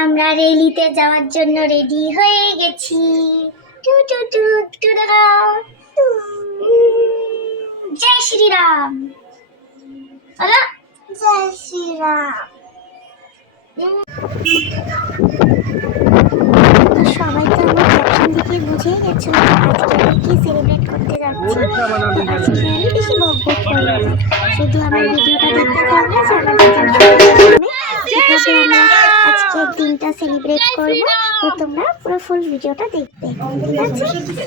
আমরা রেলিতে যাওয়ার জন্য রেডি হয়ে গেছি। টু টু টু টু দেখাও। জয় শ্রীরাম। হলো জয় শ্রীরাম। তো সবাই তো আমার ক্যাপশন দেখে বুঝেই গেছো আজকে আমি কি সেলিব্রেট করতে যাচ্ছি। তো আজকে আমি বেশি বক বক করবো না, শুধু আমার ভিডিওটা দেখতে থাকবে কিভাবে আমরা আজকের দিনটা সেলিব্রেট করবো। তো তোমরা পুরো ফুল ভিডিওটা দেখবে, ঠিক আছে?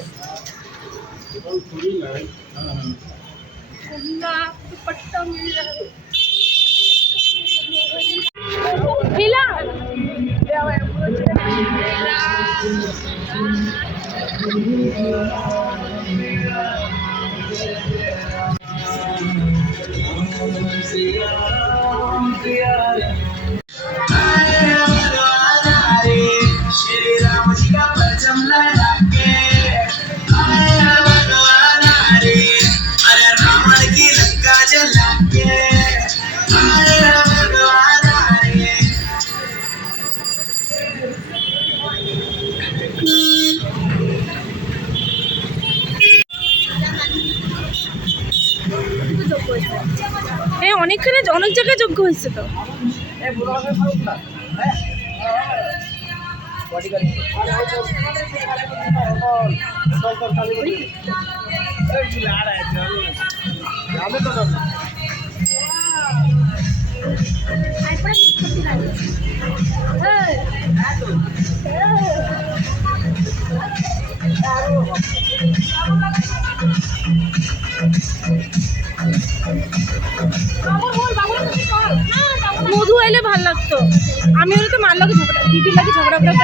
অনেকখানে অনেক জায়গায় যোগ্য হয়েছে তো। মধু এলে ভাল লাগতো, আমি হলে তো মার লাগে ঝগড়া, দিদির লাগে ঝগড়া করে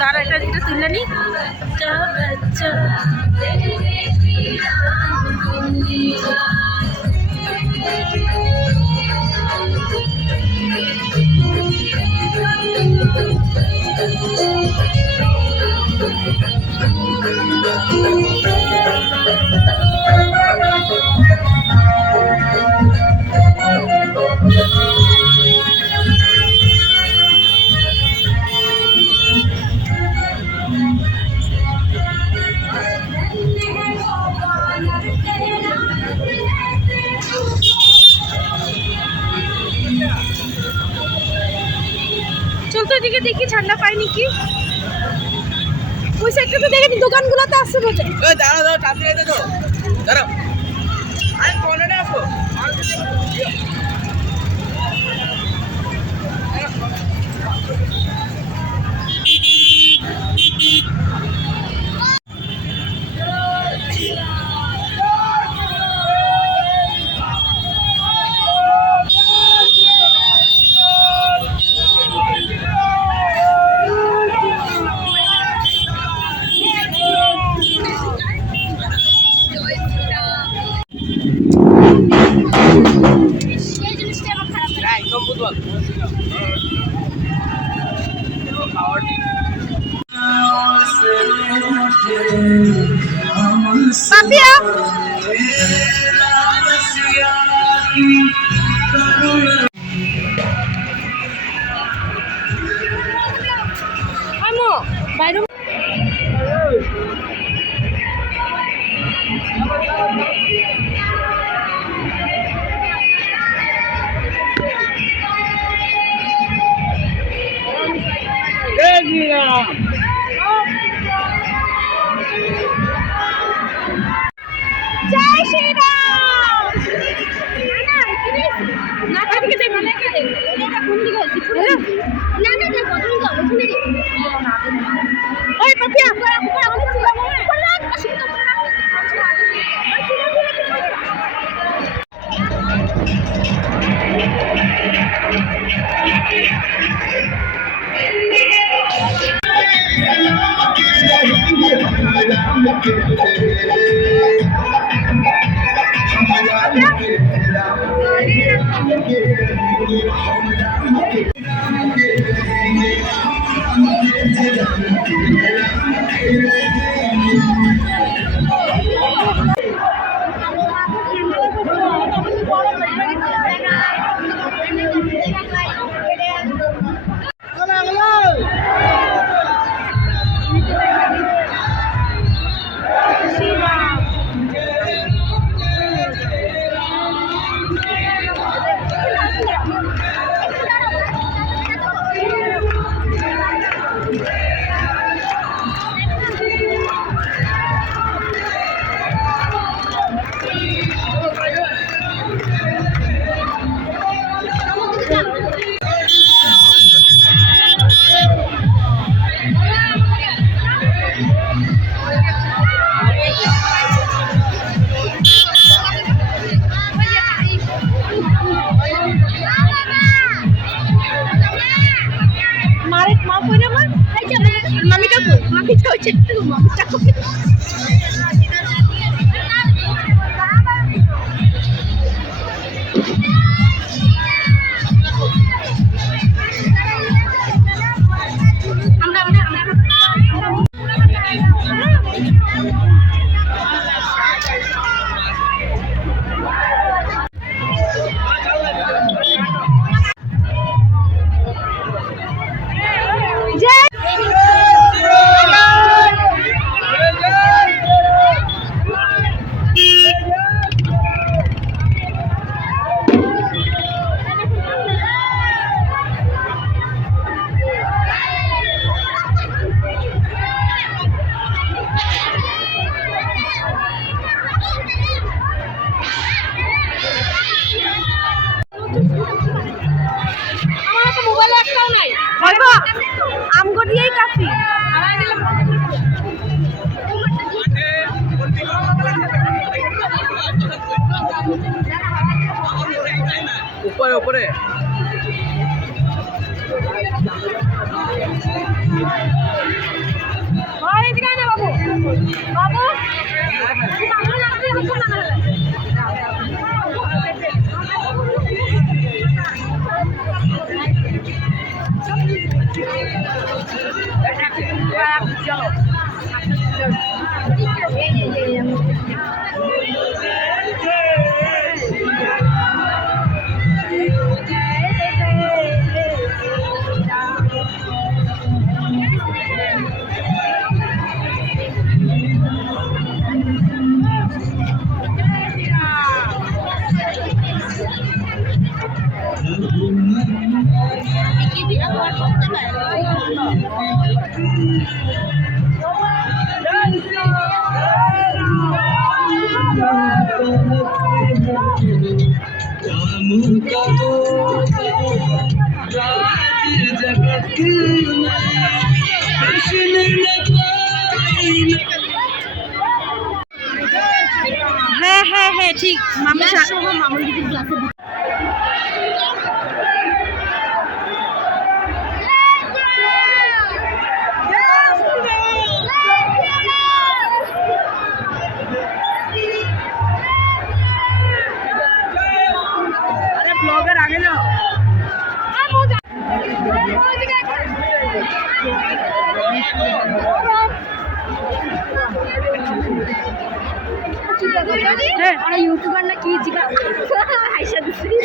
তারা এটা তুলে নি। চলতো এদিকে দেখি ঠান্ডা পাইনি কি ওই সাইডটা তো দেখি দোকানগুলোতে আসছে বোঝে। দাঁড়াও দাঁড়াও তাড়াতাড়ি দেখো, দাঁড়াও আমি কর্নারে আসবো। ওই পাপিয়া আমগো দিয়েই কাফি উপরে উপরে বাবু হ্যাঁ হ্যাঁ হ্যাঁ ঠিক মামুন দিদির ক্লাসে ব্লগের আগে যাও यूट्यूबर ना की जिगा आयशा दूसरी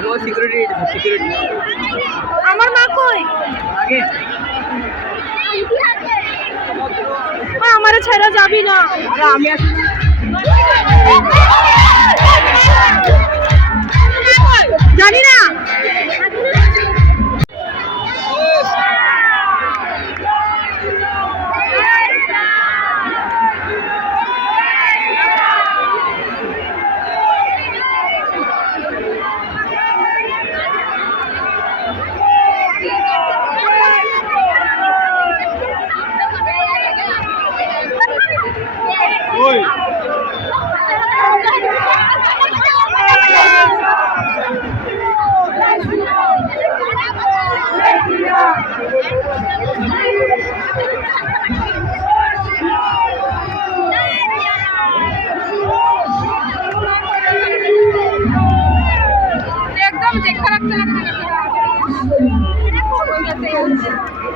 वो सिक्योरिटी সিকিউরিটি আমার মা কই? আগে আমার ছাড়া যাবি না। আরে আমি জানি না। ওই একদম দেখা রাখতে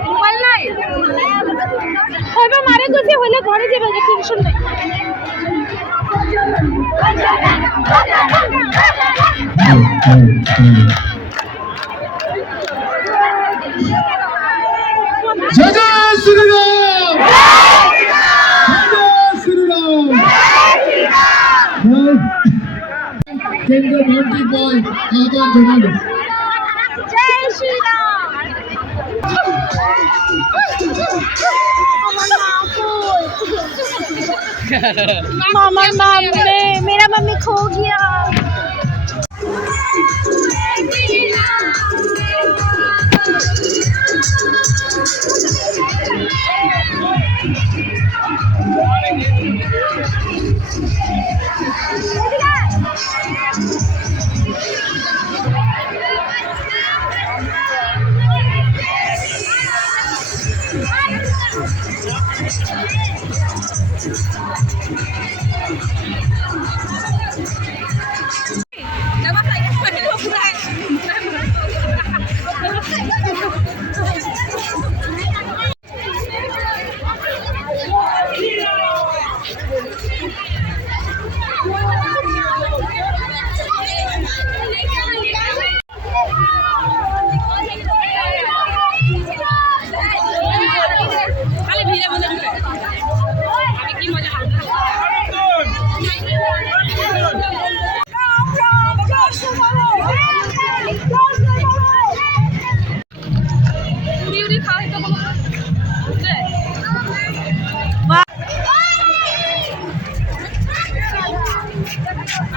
মোবাইল নাই হবে মারে গুছি হলে ঘরে যাবে টেনশন নাই। जय जय श्री राम, जय श्री राम। केंद्र मंत्री बॉय आदर जनालो जय श्री राम। मामा मम्मी मेरा मम्मी खो गया।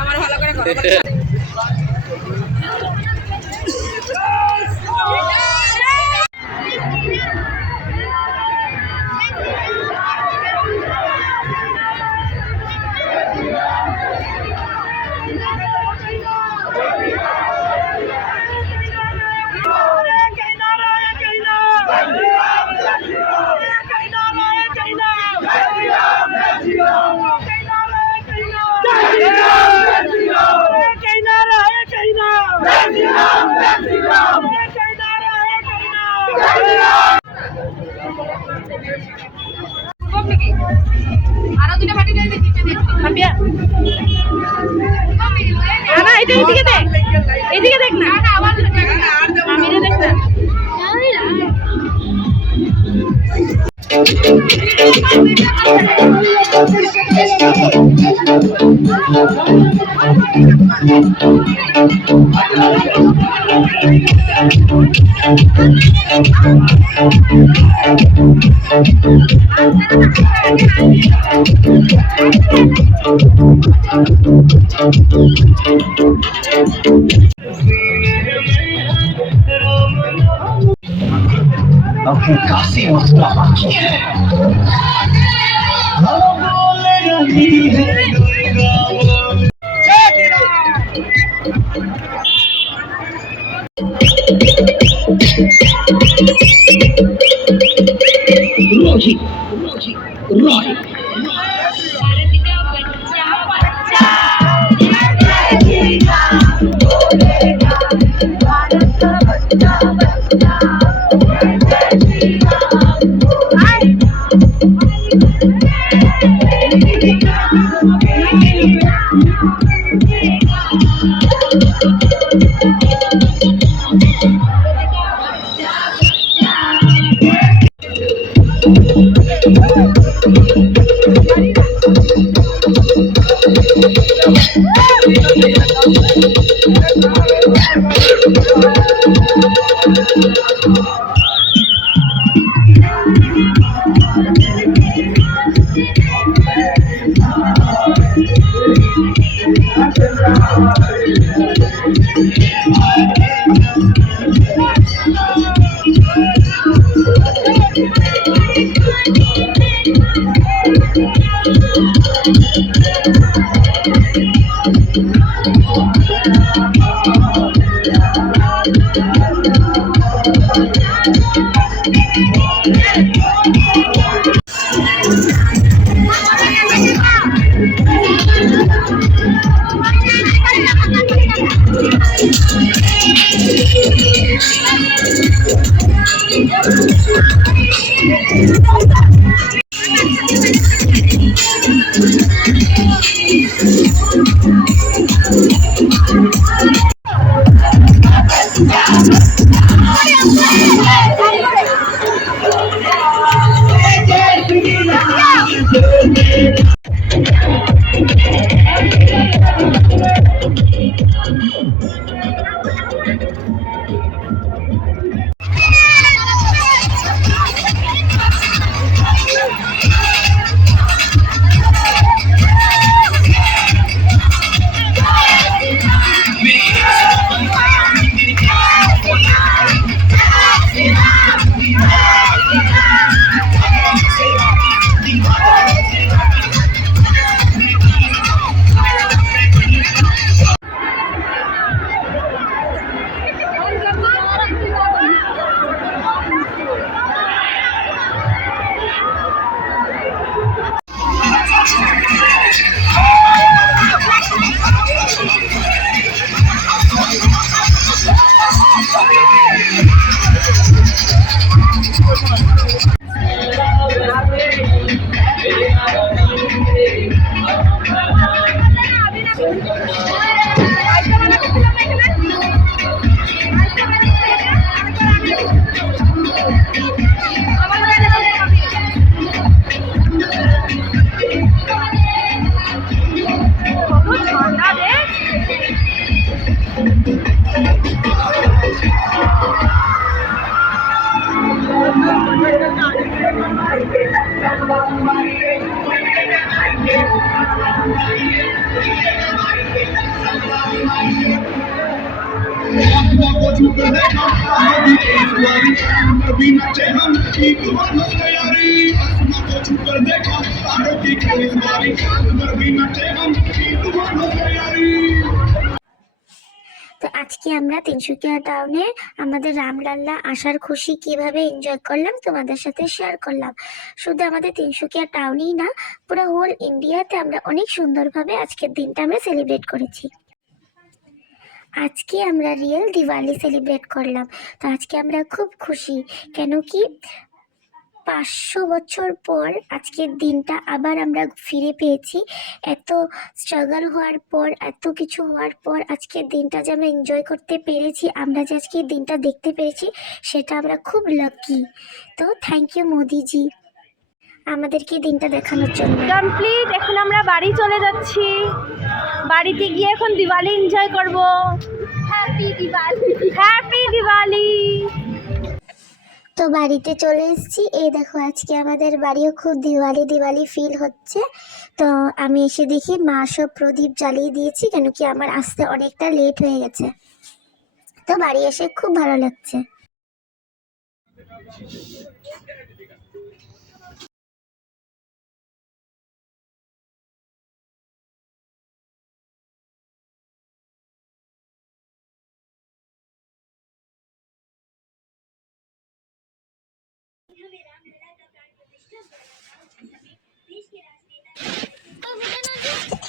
আমার ভালো করে কথা আরো দুটো পাটি দিয়ে দিতে খাবিয়া না এইদিকে দেখ এইদিকে দেখ না আবার মামিরে দেখ না अभी काफी मसला बाकी है। बोले रही है रोहित रॉय তো আজকে আমরা তিনসুকিয়া টাউনে আমাদের রামলাল্লা আসার খুশি কিভাবে এনজয় করলাম তোমাদের সাথে শেয়ার করলাম। শুধু আমাদের তিনসুকিয়া টাউনেই না, পুরো হোল ইন্ডিয়াতে আমরা অনেক সুন্দরভাবে আজকের দিনটা আমরা সেলিব্রেট করেছি। আজকে আমরা রিয়েল দিওয়ালি সেলিব্রেট করলাম। তো আজকে আমরা খুব খুশি, কেন কি 500 বছর পর আজকের দিনটা আবার আমরা ফিরে পেয়েছি। এত স্ট্রাগল হওয়ার পর, এত কিছু হওয়ার পর আজকের দিনটা যে আমরা এনজয় করতে পেরেছি, আমরা যে আজকের দিনটা দেখতে পেরেছি, সেটা আমরা খুব লাকি। তো থ্যাংক ইউ মোদিজি আমাদেরকে দিনটা দেখানোর জন্য। কমপ্লিট, এখন আমরা বাড়ি চলে যাচ্ছি। বাড়িতে গিয়ে এখন দিওয়ালি এনজয় করব। Happy Diwali, happy Diwali. তো বাড়িতে চলে এসেছি। এই দেখো আজকে আমাদের বাড়িও খুব দিওয়ালি দিওয়ালি ফিল হচ্ছে। তো আমি এসে দেখি মা সব প্রদীপ জ্বালিয়ে দিয়েছি, কেন কি আমার আসতে অনেকটা লেট হয়ে গেছে। তো বাড়ি এসে খুব ভালো লাগছে।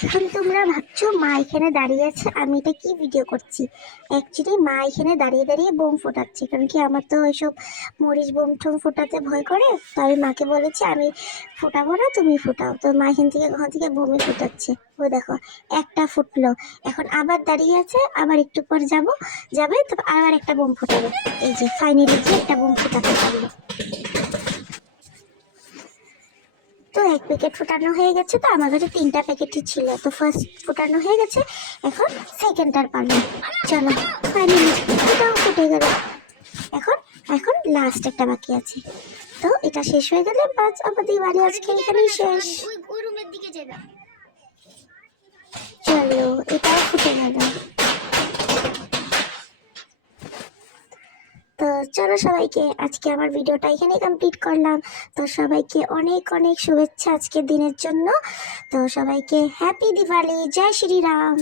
এখন তোমরা ভাবছো মা এখানে দাঁড়িয়ে আছে, আমি এটা কি ভিডিও করছি। অ্যাকচুয়ালি মা এখানে দাঁড়িয়ে দাঁড়িয়ে বোম ফোটাচ্ছে, কারণ কি আমার তো ওইসব মরিচ বোম টোম ফোটাতে ভয় করে। তো আমি মাকে বলেছি আমি ফোটাবো না, তুমি ফোটাও। তো মা এখান থেকে বোমে ফোটাচ্ছে। ও দেখো একটা ফুটলো, এখন আবার দাঁড়িয়ে আছে, আবার একটু পর যাবে তো আবার একটা বোম ফোটাবে। এই যে ফাইনালি যে একটা বোম ফোটাতে পারলো। তো এক প্যাকেট ফোটানো হয়ে গেছে, তো আমার কাছে 3টা প্যাকেটই ছিল, তো ফার্স্ট ফোটানো হয়ে গেছে, এখন সেকেন্ডটার পালা। চলো ফাইনালি এটাও ফুটে গেল। এখন এখন লাস্ট একটা বাকি আছে, তো এটা শেষ হয়ে গেলে বাস আমার দিওয়ালি আজকে এখানেই শেষ। ওই রুমের দিকে যাবে। চলো এটাও ফুটে গেল। তো চলো সবাইকে আজকে আমার ভিডিওটা এখানে কমপ্লিট করলাম। তো সবাইকে অনেক অনেক শুভেচ্ছা আজকের দিনের জন্য। তো সবাইকে হ্যাপি দিওয়ালি, জয় শ্রীরাম।